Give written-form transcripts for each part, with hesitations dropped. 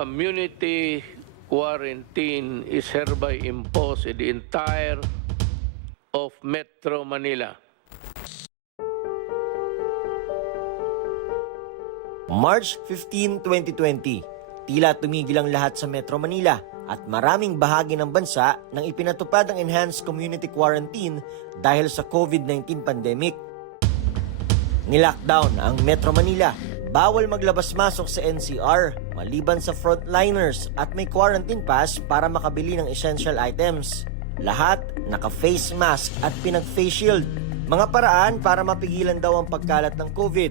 community quarantine is hereby imposed in the entire of Metro Manila. March 15, 2020, tila tumigil ang lahat sa Metro Manila at maraming bahagi ng bansa nang ipinatupad ang enhanced community quarantine dahil sa COVID-19 pandemic. Nilockdown ang Metro Manila. Bawal maglabas-masok sa NCR maliban sa frontliners at may quarantine pass para makabili ng essential items. Lahat naka-face mask at pinag-face shield. Mga paraan para mapigilan daw ang pagkalat ng COVID.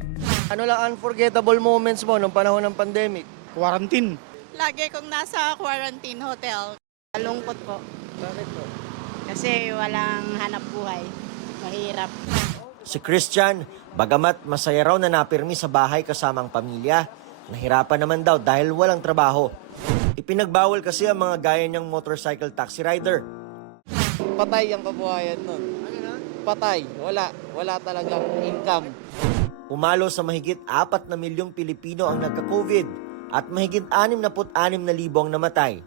Ano lang unforgettable moments mo nung panahon ng pandemic? Quarantine. Lagi kong nasa quarantine hotel. Malungkot po. Bakit po? Kasi walang hanap buhay. Mahirap. Si Christian, bagamat masaya raw na napirmi sa bahay kasama ang pamilya, nahirapan naman daw dahil walang trabaho. Ipinagbawal kasi ang mga gaya niyang motorcycle taxi rider. Patay ang kabuhayan nun. Patay. Wala talagang income. Umalo sa mahigit 4 na milyong Pilipino ang nagka-COVID at mahigit 66,000 ang namatay.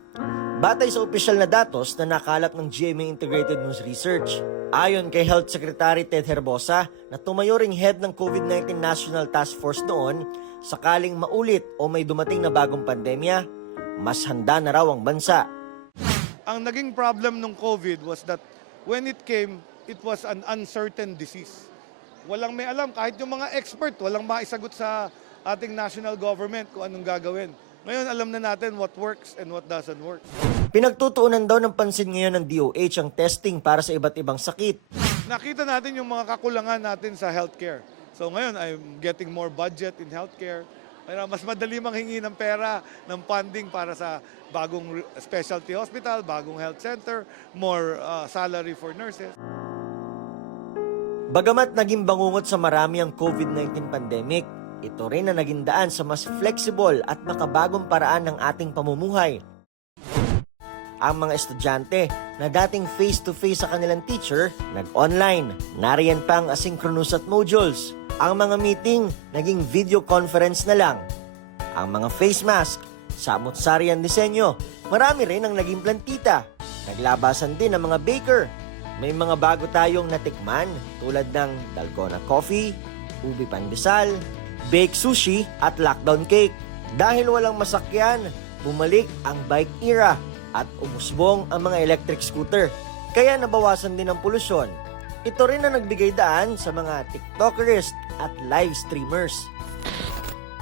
Batay sa opisyal na datos na nakalap ng GMA Integrated News Research. Ayon kay Health Secretary Ted Herbosa na tumayo ring head ng COVID-19 National Task Force noon, sakaling maulit o may dumating na bagong pandemya, mas handa na raw ang bansa. Ang naging problem ng COVID was that when it came, it was an uncertain disease. Walang may alam, kahit yung mga expert, walang maisagot sa ating national government kung anong gagawin. Ngayon, alam na natin what works and what doesn't work. Pinagtutuunan daw ng pansin ngayon ng DOH ang testing para sa iba't ibang sakit. Nakita natin yung mga kakulangan natin sa healthcare. So ngayon, I'm getting more budget in healthcare. Mas madali manghingi ng pera, ng funding para sa bagong specialty hospital, bagong health center, more salary for nurses. Bagamat naging bangungot sa marami ang COVID-19 pandemic, ito rin na naging daan sa mas flexible at makabagong paraan ng ating pamumuhay. Ang mga estudyante na dating face-to-face sa kanilang teacher, nag-online. Nariyan pa ang asynchronous at modules. Ang mga meeting, naging video conference na lang. Ang mga face mask, samot-sari ang disenyo. Marami rin ang naging plantita. Naglabasan din ang mga baker. May mga bago tayong natikman tulad ng dalgona coffee, ubi pandesal, baked sushi at lockdown cake. Dahil walang masakyan, bumalik ang bike era at umusbong ang mga electric scooter. Kaya nabawasan din ang polusyon. Ito rin ang nagbigay daan sa mga TikTokers at live streamers.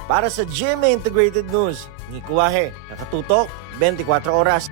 Para sa GMA Integrated News, Nico Wahe, nakatutok 24 oras.